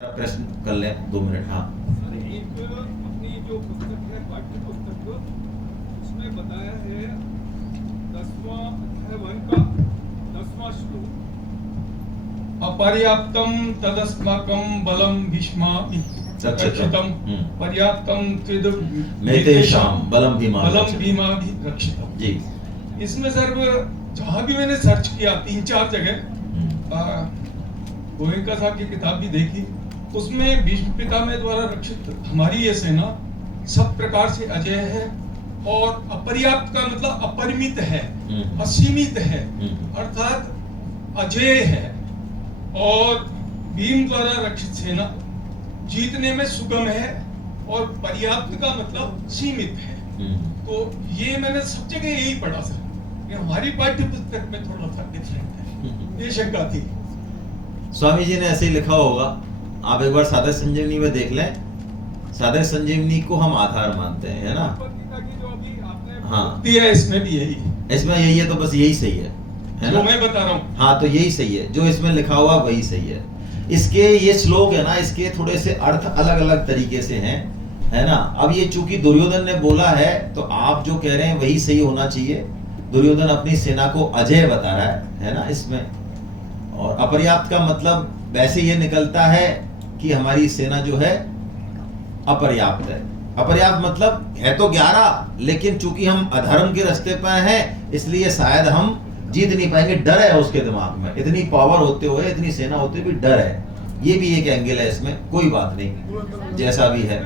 प्रश्न कर लें 2 मिनट। हाँ, एक अपनी जो पुस्तक है पाठ्य पुस्तक उसमें बताया है 10वां अध्याय 1 का 10वां श्लोक अपर्याप्तम तदस्माकं बलम भीष्मामि रक्षितम पर्याप्तम त्विद मेतेषाम बलम भीमाभि रक्षितम। जी, इसमें सर जहाँ भी मैंने सर्च किया 3-4 जगह गोयनका साहब की किताब भी देखी, उसमें भीष्म पितामह द्वारा रक्षित हमारी ये सेना सब प्रकार से अजय है और अपर्याप्त का मतलब अपरिमित है, असीमित है, अर्थात अजय है। और भीम द्वारा रक्षित सेना जीतने में सुगम है और पर्याप्त का मतलब सीमित है। तो ये मैंने सब जगह यही पढ़ा सर, ये हमारी पाठ्य पुस्तक में थोड़ा सा डिफरेंट है, ये शंका थी। स्वामी जी ने ऐसे ही लिखा होगा। आप एक बार साधक संजीवनी में देख लें, साधक संजीवनी को हम आधार मानते हैं, है ना? हाँ, दिया इसमें भी यही, इसमें यही है, तो बस यही सही है जो ना? मैं बता रहा हूँ। हाँ, तो यही सही है, जो इसमें लिखा हुआ वही सही है। इसके ये श्लोक है ना, इसके थोड़े से अर्थ अलग अलग तरीके से हैं, है ना? अब ये चूंकि दुर्योधन ने बोला है, तो आप जो कह रहे हैं वही सही होना चाहिए। दुर्योधन अपनी सेना को अजय बता रहा है ना इसमें। और अपर्याप्त का मतलब वैसे ये निकलता है कि हमारी सेना जो है अपर्याप्त है। अपर्याप्त मतलब है तो 11, लेकिन चूंकि हम अधर्म के रास्ते पर हैं, इसलिए शायद हम जीत नहीं पाएंगे। डर है उसके दिमाग में, इतनी पावर होते हुए, इतनी सेना होते हुए डर है। ये भी एक एंगल है इसमें, कोई बात नहीं, जैसा भी है।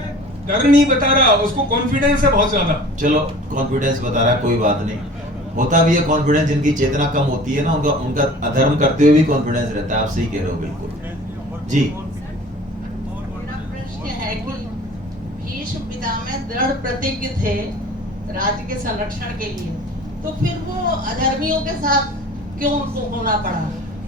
डर नहीं बता रहा, उसको कॉन्फिडेंस है बहुत ज्यादा। चलो, कॉन्फिडेंस बता रहा है, कोई बात नहीं। होता भी है कॉन्फिडेंस, जिनकी चेतना कम होती है ना, उनका अधर्म करते हुए भी कॉन्फिडेंस रहता है। आप सही कह रहे हो, बिल्कुल जी। मेरा प्रश्न है कि भीष्म पितामह दृढ़ प्रतिज्ञ थे राज्य के संरक्षण के लिए, तो फिर वो अधर्मियों के साथ क्यों उनको होना पड़ा?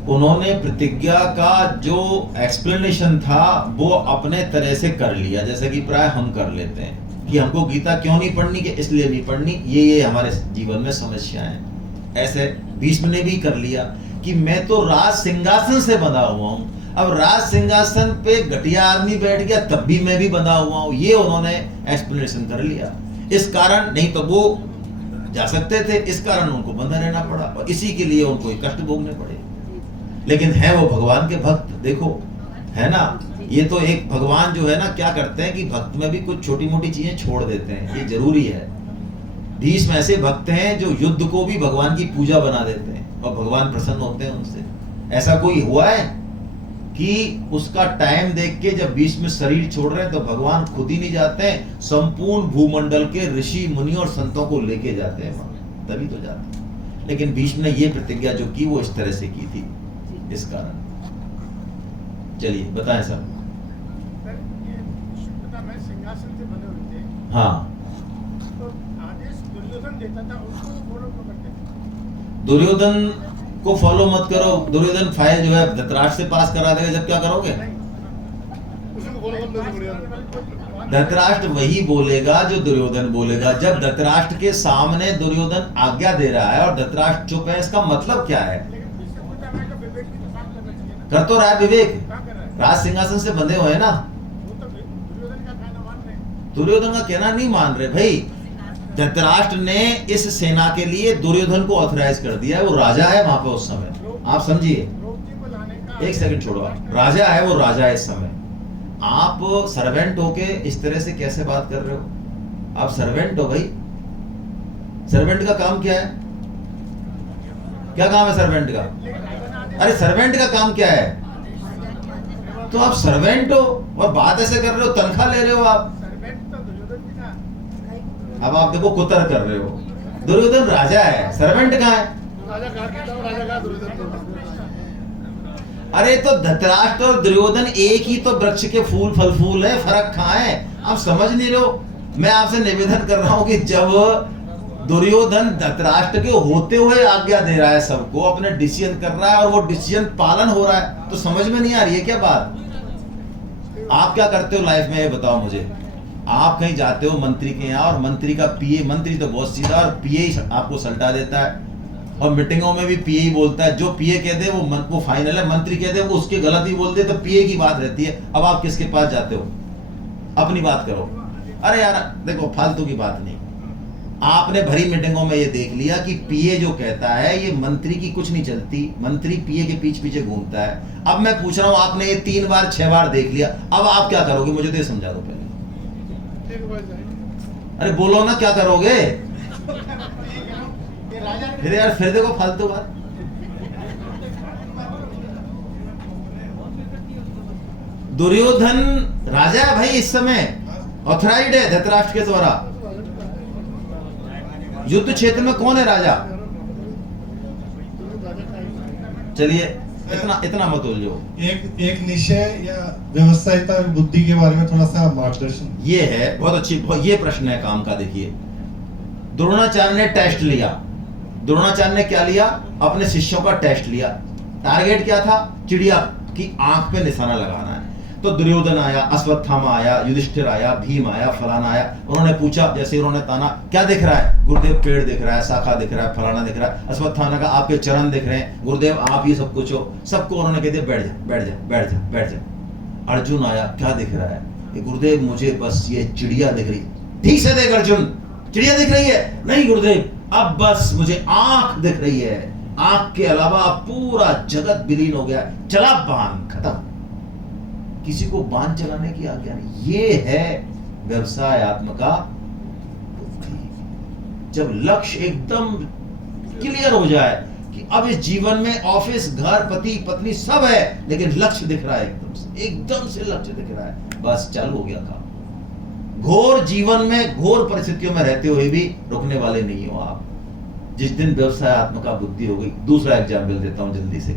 उन्होंने प्रतिज्ञा का जो एक्सप्लेनेशन था वो अपने तरह से कर लिया, जैसे कि प्राय हम कर लेते हैं कि हमको गीता क्यों नहीं पढ़नी, कि इसलिए नहीं पढ़नी, ये हमारे जीवन में समस्याएं हैं। ऐसे भीष्म ने भी कर लिया कि मैं तो राज सिंहासन से बंधा हुआ हूँ, अब राज सिंहासन पे घटिया आदमी बैठ गया तब भी मैं भी बंधा हुआ हूँ, ये उन्होंने एक्सप्लेनेशन कर लिया। इस कारण, नहीं तो वो जा सकते थे, इस कारण उनको बंधा रहना पड़ा और इसी के लिए उनको कष्ट भोगने पड़े। लेकिन है वो भगवान के भक्त, देखो, है ना? ये तो एक भगवान जो है ना, क्या करते हैं कि भक्त में भी कुछ छोटी मोटी चीजें छोड़ देते हैं, ये जरूरी है। भीष्म ऐसे भक्त हैं जो युद्ध को भी भगवान की पूजा बना देते हैं और भगवान प्रसन्न होते हैं उनसे। ऐसा कोई हुआ है कि उसका टाइम देख के जब भीष्म शरीर छोड़ रहे हैं तो भगवान खुद ही नहीं जाते हैं, संपूर्ण भूमंडल के ऋषि मुनि और संतों को लेके जाते हैं वहां, तभी तो जाते हैं। लेकिन भीष्म ने ये प्रतिज्ञा जो की वो इस तरह से की थी, इस कारण। चलिए बताएं सर। सिंहासन से बने हुए थे, हाँ, तो आदेश दुर्योधन देता था, उसको फॉलो क्यों करते थे? दुर्योधन को फॉलो मत करो। दुर्योधन फाइल जो है धृतराष्ट्र से पास करा देगा, जब क्या करोगे? उसको फॉलो करते थे। धृतराष्ट्र वही बोलेगा जो दुर्योधन बोलेगा। जब धृतराष्ट्र के सामने दुर्योधन आज्ञा दे रहा है और धृतराष्ट्र चुप है, इसका मतलब क्या है? कर तो रहा है विवेक, राज सिंहासन से बंधे हुए हैं ना। दुर्योधन का कहना नहीं मान रहे भाई। धृतराष्ट्र ने इस सेना के लिए दुर्योधन को ऑथराइज कर दिया है, वो राजा है वहां पे उस समय, आप समझिए। एक सेकंड छोड़ो, राजा है वो, राजा है इस समय। आप सर्वेंट होके इस तरह से कैसे बात कर रहे हो? आप सर्वेंट हो भाई। सर्वेंट का काम क्या है? क्या काम है सर्वेंट का? अरे सर्वेंट का काम क्या है? तो आप सर्वेंट हो और बात ऐसे कर रहे हो, तनख्वाह ले रहे हो आप। अब आप देखो कुतर कर रहे हो। दुर्योधन राजा है, सर्वेंट कहाँ है? अरे तो धृतराष्ट्र और दुर्योधन एक ही तो वृक्ष के फल फूल है, फर्क कहाँ है? आप समझ नहीं रहे हो। मैं आपसे निवेदन कर रहा हूं कि जब दुर्योधन धृतराष्ट्र के होते हुए आज्ञा दे रहा है सबको, अपने डिसीजन कर रहा है और वो डिसीजन पालन हो रहा है, तो समझ में नहीं आ रही है क्या बात? आप क्या करते हो लाइफ में, ये बताओ मुझे। आप कहीं जाते हो मंत्री के यहाँ और मंत्री का पीए, मंत्री तो बहुत सीधा और पीए ही आपको सल्टा देता है और मीटिंगों में भी पीए ही बोलता है, जो पीए कह दे वो फाइनल है, मंत्री कह दे वो उसके गलत ही बोल दे तो पीए की बात रहती है। अब आप किसके पास जाते हो? अपनी बात करो। अरे यार देखो, फालतू की बात नहीं। आपने भरी मीटिंगों में ये देख लिया कि पीए जो कहता है ये मंत्री की कुछ नहीं चलती, मंत्री पीए के पीछे घूमता है। अब मैं पूछ रहा हूं, आपने ये 3 बार 6 बार देख लिया, अब आप क्या करोगे? मुझे तो ये समझा दो पहले। अरे बोलो ना, क्या करोगे? फिर यार फिर देखो फालतू बात। दुर्योधन राजा है भाई, इस समय ऑथराइज्ड है धृतराष्ट्र के द्वारा। युद्ध क्षेत्र में कौन है राजा? चलिए इतना मत उलझो। एक निश्चय या व्यवस्थित बुद्धि के बारे में थोड़ा सा मार्गदर्शन। ये है बहुत अच्छी, ये प्रश्न है काम का। देखिए, द्रोणाचार्य ने टेस्ट लिया। द्रोणाचार्य ने क्या लिया? अपने शिष्यों का टेस्ट लिया। टारगेट क्या था? चिड़िया की आंख पे निशाना लगाना है। तो दुर्योधन आया, अश्वत्थामा आया, युधिष्ठिर आया, भीम आया, फलाना आया। उन्होंने पूछा, जैसे उन्होंने ताना, क्या दिख रहा है? गुरुदेव पेड़ दिख रहा है, शाखा दिख रहा है, फलाना दिख रहा है। अश्वत्थामा का आपके चरण दिख रहे हैं, गुरुदेव आप ये सब कुछ हो। सबको उन्होंने कह दिया बैठ जा बैठ जा बैठ जा बैठ जा। अर्जुन आया, क्या दिख रहा है? ये गुरुदेव मुझे बस ये चिड़िया दिख रही। ठीक से देख अर्जुन, चिड़िया दिख रही है? नहीं गुरुदेव, अब बस मुझे आंख दिख रही है, आंख के अलावा पूरा जगत विलीन हो गया। चला बाण, खत्म। किसी को बाण चलाने की आज्ञा नहीं। ये है व्यवसायत्म का बुद्धि। जब लक्ष्य एकदम क्लियर हो जाए कि अब इस जीवन में ऑफिस, घर, पति, पत्नी सब है, लेकिन लक्ष्य दिख रहा है, एकदम से लक्ष्य दिख रहा है, बस चालू हो गया काम। घोर जीवन में, घोर परिस्थितियों में रहते हुए भी रुकने वाले नहीं हो आप। जिस दिन व्यवसायत्म का बुद्धि हो गई। दूसरा एग्जाम्पल देता हूं जल्दी से।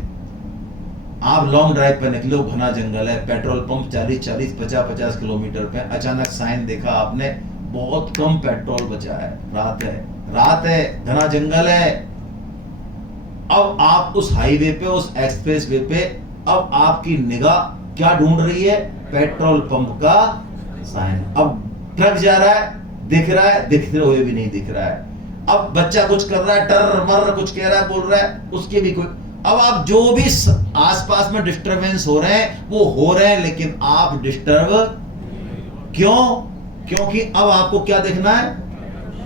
आप लॉन्ग ड्राइव पे निकले हो, घना जंगल है, पेट्रोल पंप 40-40, 50-50 किलोमीटर पे, अचानक साइन देखा आपने, बहुत कम पेट्रोल बचा है, रात है, घना जंगल है। अब आप उस हाईवे पे, उस एक्सप्रेस वे पे, अब आपकी निगाह क्या ढूंढ रही है? पेट्रोल पंप का साइन। अब ट्रक जा रहा है, दिख रहा है, दिखते हुए भी नहीं दिख रहा है। अब बच्चा कुछ कर रहा है, टर मर कुछ कह रहा है, बोल रहा है, उसके भी कोई। अब आप जो भी आसपास में डिस्टरबेंस हो रहे हैं वो हो रहे हैं, लेकिन आप डिस्टर्ब क्यों? क्योंकि अब आपको क्या देखना है?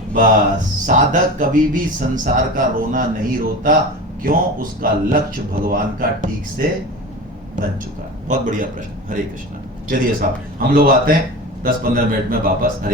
बस। साधक कभी भी संसार का रोना नहीं रोता। क्यों? उसका लक्ष्य भगवान का ठीक से बन चुका है। बहुत बढ़िया प्रश्न। हरे कृष्णा। चलिए साहब, हम लोग आते हैं 10-15 मिनट में वापस। हरे